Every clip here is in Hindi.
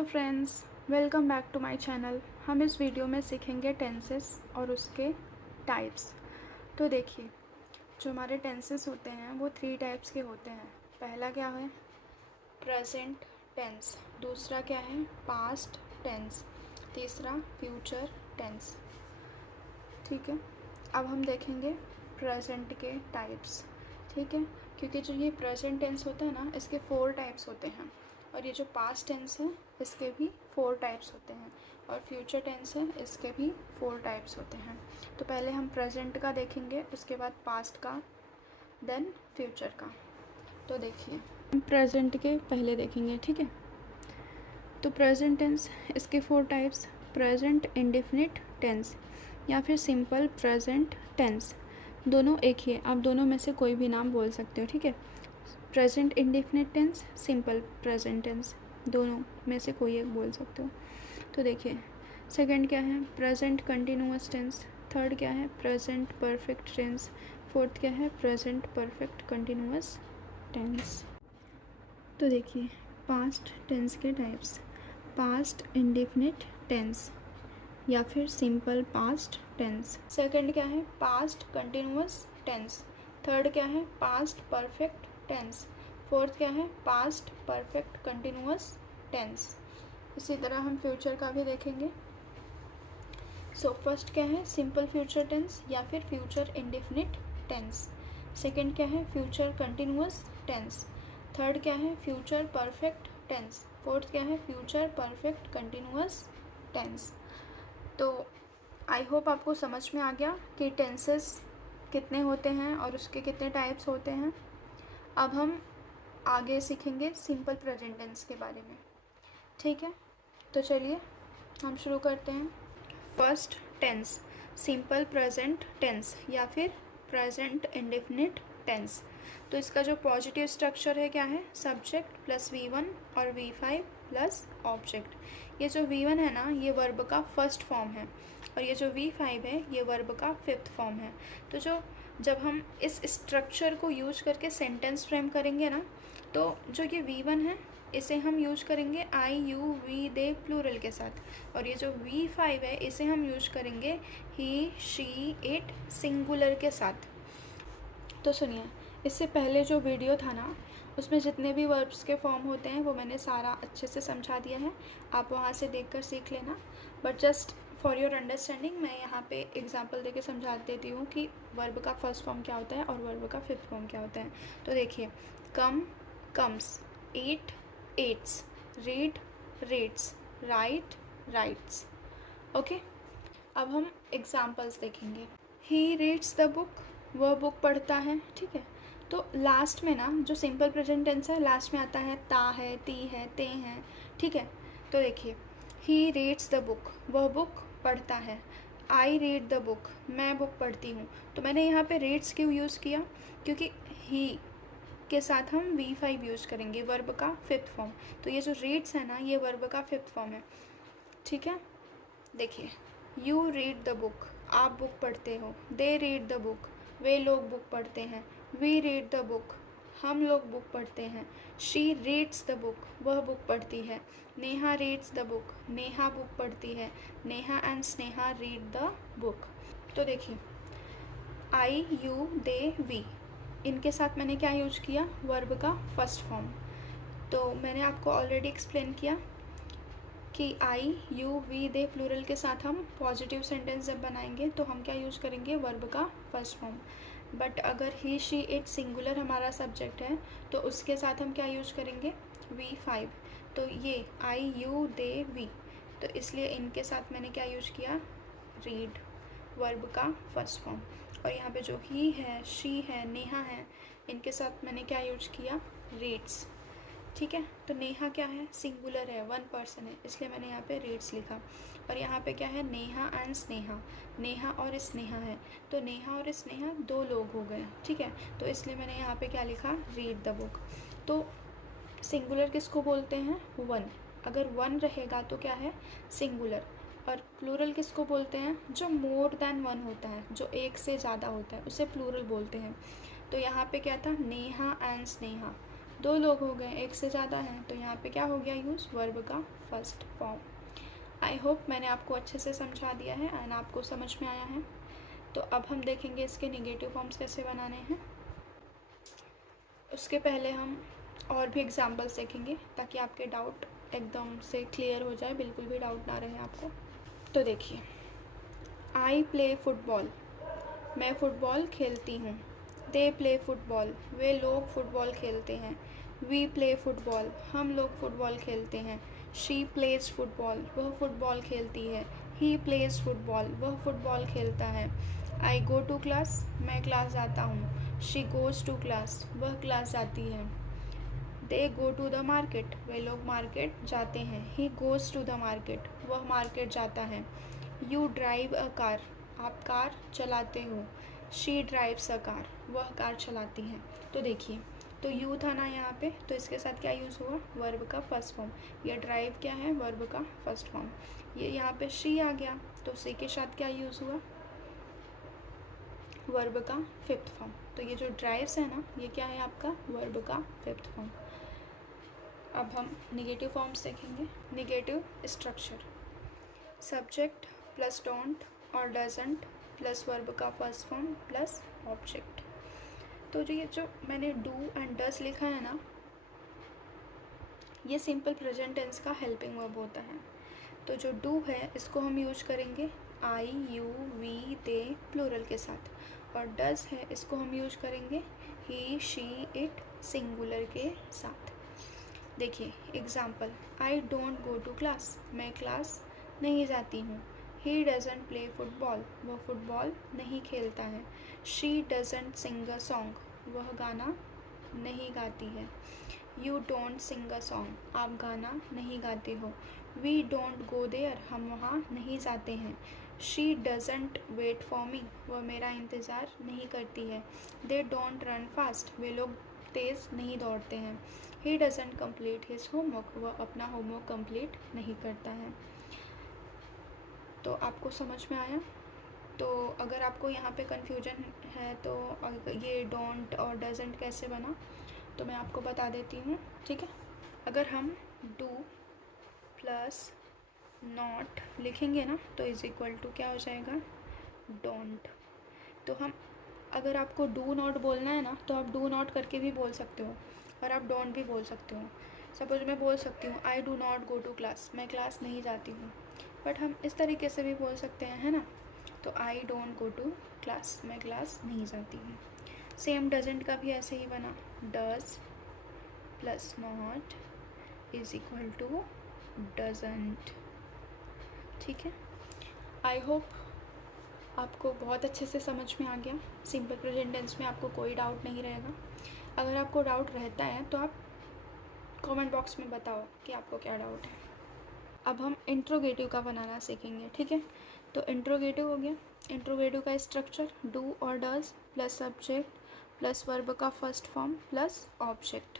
Hello friends, welcome back to my channel. हम इस वीडियो में सीखेंगे टेंसेस और उसके टाइप्स। तो देखिए, जो हमारे टेंसेस होते हैं वो 3 टाइप्स के होते हैं। पहला क्या है? Present tense. दूसरा क्या है? Past tense. तीसरा फ्यूचर टेंस। ठीक है, अब हम देखेंगे प्रेजेंट के टाइप्स। ठीक है, क्योंकि जो ये प्रेजेंट टेंस होता है ना, इसके 4 टाइप्स होते हैं, और ये जो पास्ट टेंस है इसके भी 4 टाइप्स होते हैं, और फ्यूचर टेंस है इसके भी 4 टाइप्स होते हैं। तो पहले हम प्रेजेंट का देखेंगे, उसके बाद पास्ट का, देन फ्यूचर का। तो देखिए, हम प्रेजेंट के पहले देखेंगे। ठीक है, तो प्रेजेंट टेंस, इसके 4 टाइप्स: प्रेजेंट इंडेफिनिट टेंस या फिर सिंपल प्रेजेंट टेंस। दोनों एक ही है, आप दोनों में से कोई भी नाम बोल सकते हो। ठीक है, present indefinite tense, simple present tense, दोनों में से कोई एक बोल सकते हो। तो देखिए, सेकंड क्या है? Present continuous tense. थर्ड क्या है? Present perfect tense. फोर्थ क्या है? Present perfect continuous tense. तो देखिए, पास्ट टेंस के टाइप्स: पास्ट इंडेफिनिट टेंस या फिर सिंपल पास्ट टेंस। सेकंड क्या है? Past continuous tense. थर्ड क्या है? Past perfect tense. फोर्थ क्या है? Past perfect continuous tense. इसी तरह हम फ्यूचर का भी देखेंगे। सो फर्स्ट क्या है? सिंपल फ्यूचर टेंस या फिर फ्यूचर इंडेफिनिट टेंस। सेकंड क्या है? Future continuous tense. थर्ड क्या है? Future perfect tense. फोर्थ क्या है? Future perfect continuous tense. तो आई होप आपको समझ में आ गया कि टेंसेस कितने होते हैं और उसके कितने टाइप्स होते हैं। अब हम आगे सीखेंगे सिंपल प्रेजेंट टेंस के बारे में। ठीक है, तो चलिए हम शुरू करते हैं। First tense, simple present tense या फिर प्रेजेंट इंडेफिनिट टेंस। तो इसका जो पॉजिटिव स्ट्रक्चर है क्या है? सब्जेक्ट प्लस V1 और V5 प्लस ऑब्जेक्ट। ये जो V1 है ना, ये वर्ब का फर्स्ट फॉर्म है, और ये जो V5 है ये वर्ब का फिफ्थ फॉर्म है। तो जब हम इस स्ट्रक्चर को यूज करके सेंटेंस फ्रेम करेंगे ना, तो जो ये V1 है इसे हम यूज करेंगे आई यू वी दे प्लूरल के साथ, और ये जो V5 है इसे हम यूज करेंगे ही शी इट सिंगुलर के साथ। तो सुनिए, इससे पहले जो वीडियो था ना, उसमें जितने भी वर्ब्स के फॉर्म होते हैं वो मैंने सारा अच्छे से समझा दिया है, आप वहाँ से देखकर सीख लेना। But just for your understanding मैं यहाँ पे एग्जांपल देके समझा देती हूँ कि वर्ब का फर्स्ट फॉर्म क्या होता है और वर्ब का फिफ्थ फॉर्म क्या होता है। तो देखिए, come comes, eat eats, read reads, write writes. Okay, अब हम एग्जाम्पल्स देखेंगे। ही रीड्स द बुक, वह बुक पढ़ता है। ठीक है, तो लास्ट में ना जो सिंपल प्रेजेंट टेंस है, लास्ट में आता है ता है, ती है, ते हैं। ठीक है, तो देखिए, ही रीड्स द बुक, वह बुक पढ़ता है। आई रीड द बुक, मैं बुक पढ़ती हूँ। तो मैंने यहाँ पे रीड्स क्यों यूज़ किया? क्योंकि ही के साथ हम V5 यूज़ करेंगे, वर्ब का फिफ्थ फॉर्म। तो ये जो रीड्स है ना, ये वर्ब का फिफ्थ फॉर्म है। ठीक है, देखिए, यू रीड द बुक, आप बुक पढ़ते हो। दे रीड द बुक, वे लोग बुक पढ़ते हैं। वी रीड द बुक, हम लोग बुक पढ़ते हैं। शी रीड्स द बुक, वह बुक पढ़ती है। Neha reads the book, Neha book पढ़ती है। Neha and Sneha read the book. तो देखिए, आई यू दे वी, इनके साथ मैंने क्या यूज किया? वर्ब का फर्स्ट फॉर्म। तो मैंने आपको ऑलरेडी एक्सप्लेन किया कि आई यू वी दे प्लूरल के साथ हम पॉजिटिव सेंटेंस जब बनाएंगे तो हम क्या यूज़ करेंगे? वर्ब का फर्स्ट फॉर्म। बट अगर ही शी इट सिंगुलर हमारा सब्जेक्ट है तो उसके साथ हम क्या यूज़ करेंगे? V5। तो ये आई यू दे वी, तो इसलिए इनके साथ मैंने क्या यूज किया? रीड, वर्ब का फर्स्ट फॉर्म। और यहाँ पे जो ही है, शी है, नेहा है, इनके साथ मैंने क्या यूज किया? रीड्स। ठीक है, तो नेहा क्या है? सिंगुलर है, वन पर्सन है, इसलिए मैंने यहाँ पे रीड्स लिखा। और यहाँ पे क्या है? नेहा एंड स्नेहा, नेहा और स्नेहा है, तो नेहा और स्नेहा दो लोग हो गए। ठीक है, तो इसलिए मैंने यहाँ पे क्या लिखा? Read the book. तो सिंगुलर किसको बोलते हैं? वन। अगर वन रहेगा तो क्या है? सिंगुलर। और प्लूरल किसको बोलते हैं? जो मोर देन वन होता है, जो एक से ज़्यादा होता है, उसे प्लूरल बोलते हैं। तो यहाँ पे क्या था? नेहा एंड स्नेहा, दो लोग हो गए, एक से ज़्यादा हैं, तो यहाँ पे क्या हो गया यूज़, वर्ब का फर्स्ट फॉर्म। आई होप मैंने आपको अच्छे से समझा दिया है एंड आपको समझ में आया है। तो अब हम देखेंगे इसके नेगेटिव फॉर्म्स कैसे बनाने हैं। उसके पहले हम और भी एग्जाम्पल्स देखेंगे ताकि आपके डाउट एकदम से क्लियर हो जाए, बिल्कुल भी डाउट ना रहे आपको। तो देखिए, आई प्ले फुटबॉल, मैं फ़ुटबॉल खेलती हूँ। दे प्ले फुटबॉल, वे लोग फुटबॉल खेलते हैं। वी प्ले फुटबॉल, हम लोग फुटबॉल खेलते हैं। शी प्लेज फुटबॉल, वह फुटबॉल खेलती है। ही प्लेज फुटबॉल, वह फुटबॉल खेलता है। आई गो टू क्लास, मैं क्लास जाता हूँ। शी गोज़ टू क्लास, वह क्लास जाती है। They go to the market, वे लोग मार्केट जाते हैं। He goes to the market, वह मार्केट जाता है। यू ड्राइव अ कार, आप कार चलाते हो। शी ड्राइव्स अ कार, वह कार चलाती है। तो देखिए, तो यू था ना यहाँ पे, तो इसके साथ क्या यूज़ हुआ, वर्ब का फर्स्ट फॉर्म। ये ड्राइव क्या है, वर्ब का फर्स्ट फॉर्म। ये यहाँ पे शी आ गया, तो सी के साथ क्या यूज़ हुआ, वर्ब का फिफ्थ फॉर्म। तो ये जो ड्राइव्स है ना, ये क्या है आपका, वर्ब का फिफ्थ फॉर्म। अब हम निगेटिव फॉर्म्स देखेंगे। Negative structure, subject plus don't और डजंट प्लस वर्ब का फर्स्ट फॉर्म प्लस ऑब्जेक्ट। तो जो मैंने डू एंड डस लिखा है ना, ये सिंपल प्रेजेंट टेंस का हेल्पिंग वर्ब होता है। तो जो डू है इसको हम यूज करेंगे आई, यू, वी, दे प्लूरल के साथ, और डस है इसको हम यूज करेंगे ही, शी, इट सिंगुलर के साथ। देखिए example, I don't go to class, मैं क्लास नहीं जाती हूँ। ही डजेंट प्ले फुटबॉल, वह फुटबॉल नहीं खेलता है। She doesn't sing a song, वह गाना नहीं गाती है। You don't sing a song, आप गाना नहीं गाते हो। वी डोंट गो देयर, हम वहाँ नहीं जाते हैं। She doesn't wait for me, वह मेरा इंतज़ार नहीं करती है। दे डोंट रन फास्ट, वे लोग तेज़ नहीं दौड़ते हैं। He doesn't complete his homework, वह अपना होमवर्क कंप्लीट नहीं करता है। तो आपको समझ में आया। तो अगर आपको यहाँ पे कन्फ्यूजन है तो ये डोंट और डजेंट कैसे बना, तो मैं आपको बता देती हूँ, ठीक है। अगर हम डू प्लस नॉट लिखेंगे ना, तो इज़ इक्वल टू क्या हो जाएगा, डोंट। तो हम, अगर आपको डू नॉट बोलना है ना, तो आप डू नॉट करके भी बोल सकते हो और आप डोंट भी बोल सकते हो। सपोज मैं बोल सकती हूँ I do not go to class, मैं क्लास नहीं जाती हूँ, बट हम इस तरीके से भी बोल सकते हैं, है ना। तो I don't go to class, मैं क्लास नहीं जाती हूँ। सेम डजेंट का भी ऐसे ही बना, does plus not is equal to doesn't, ठीक है। आई होप आपको बहुत अच्छे से समझ में आ गया। सिंपल प्रेजेंट टेंस में आपको कोई डाउट नहीं रहेगा। अगर आपको डाउट रहता है तो आप कमेंट बॉक्स में बताओ कि आपको क्या डाउट है। अब हम इंट्रोगेटिव का बनाना सीखेंगे, ठीक है। तो इंट्रोगेटिव हो गया। इंट्रोगेटिव का स्ट्रक्चर डू और does plus subject plus verb का फर्स्ट फॉर्म प्लस ऑब्जेक्ट।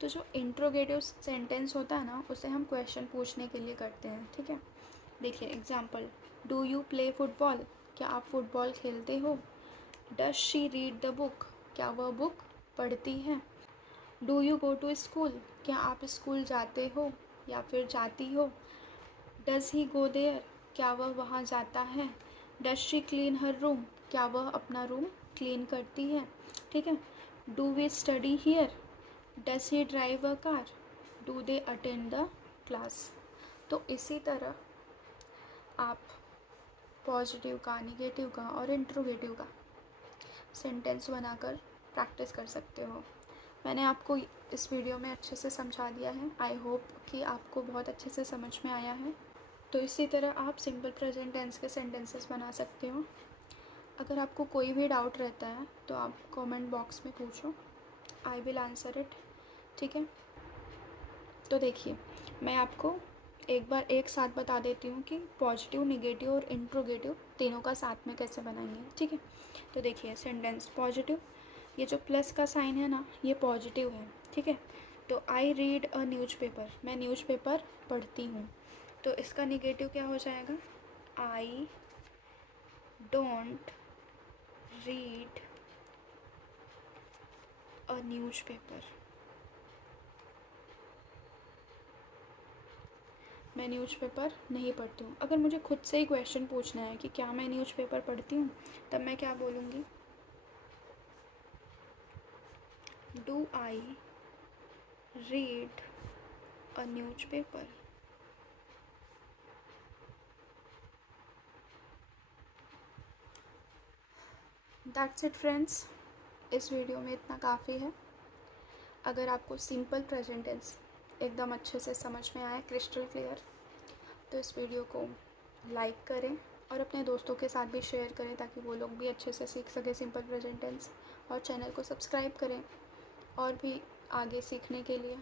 तो जो इंट्रोगेटिव सेंटेंस होता है ना, उसे हम क्वेश्चन पूछने के लिए करते हैं, ठीक है। देखिए example, do you play football, क्या आप फुटबॉल खेलते हो। Does she read the book, क्या वह बुक पढ़ती है। Do you go to school, क्या आप स्कूल जाते हो या फिर जाती हो। डज ही गो देयर, क्या वह वहाँ जाता है। Does she clean her room, क्या वह अपना रूम क्लीन करती है, ठीक है। Do we study here, does he drive a car, do they attend the class. तो इसी तरह आप पॉजिटिव का, निगेटिव का और इंट्रोगेटिव का सेंटेंस बनाकर प्रैक्टिस कर सकते हो। मैंने आपको इस वीडियो में अच्छे से समझा दिया है। आई होप कि आपको बहुत अच्छे से समझ में आया है। तो इसी तरह आप सिंपल प्रेजेंट टेंस के सेंटेंसेस बना सकते हो। अगर आपको कोई भी डाउट रहता है तो आप कमेंट बॉक्स में पूछो, आई विल आंसर इट, ठीक है। तो देखिए, मैं आपको एक बार एक साथ बता देती हूँ कि पॉजिटिव, निगेटिव और इंट्रोगेटिव तीनों का साथ में कैसे बनाएंगे, ठीक है। तो देखिए सेंटेंस पॉजिटिव, ये जो प्लस का साइन है ना, ये पॉजिटिव है, ठीक है। तो आई रीड अ न्यूज़पेपर, मैं न्यूज़पेपर पढ़ती हूँ। तो इसका निगेटिव क्या हो जाएगा, I don't read a newspaper, मैं न्यूज़पेपर नहीं पढ़ती हूँ। अगर मुझे खुद से ही क्वेश्चन पूछना है कि क्या मैं न्यूज़पेपर पढ़ती हूँ, तब मैं क्या बोलूँगी? Do I read a newspaper? That's it friends, इस वीडियो में इतना काफ़ी है। अगर आपको सिंपल प्रेजेंट टेंस एकदम अच्छे से समझ में आए, क्रिस्टल क्लियर, तो इस वीडियो को लाइक करें और अपने दोस्तों के साथ भी शेयर करें ताकि वो लोग भी अच्छे से सीख सकें सिंपल प्रेजेंट टेंस। और चैनल को सब्सक्राइब करें और भी आगे सीखने के लिए।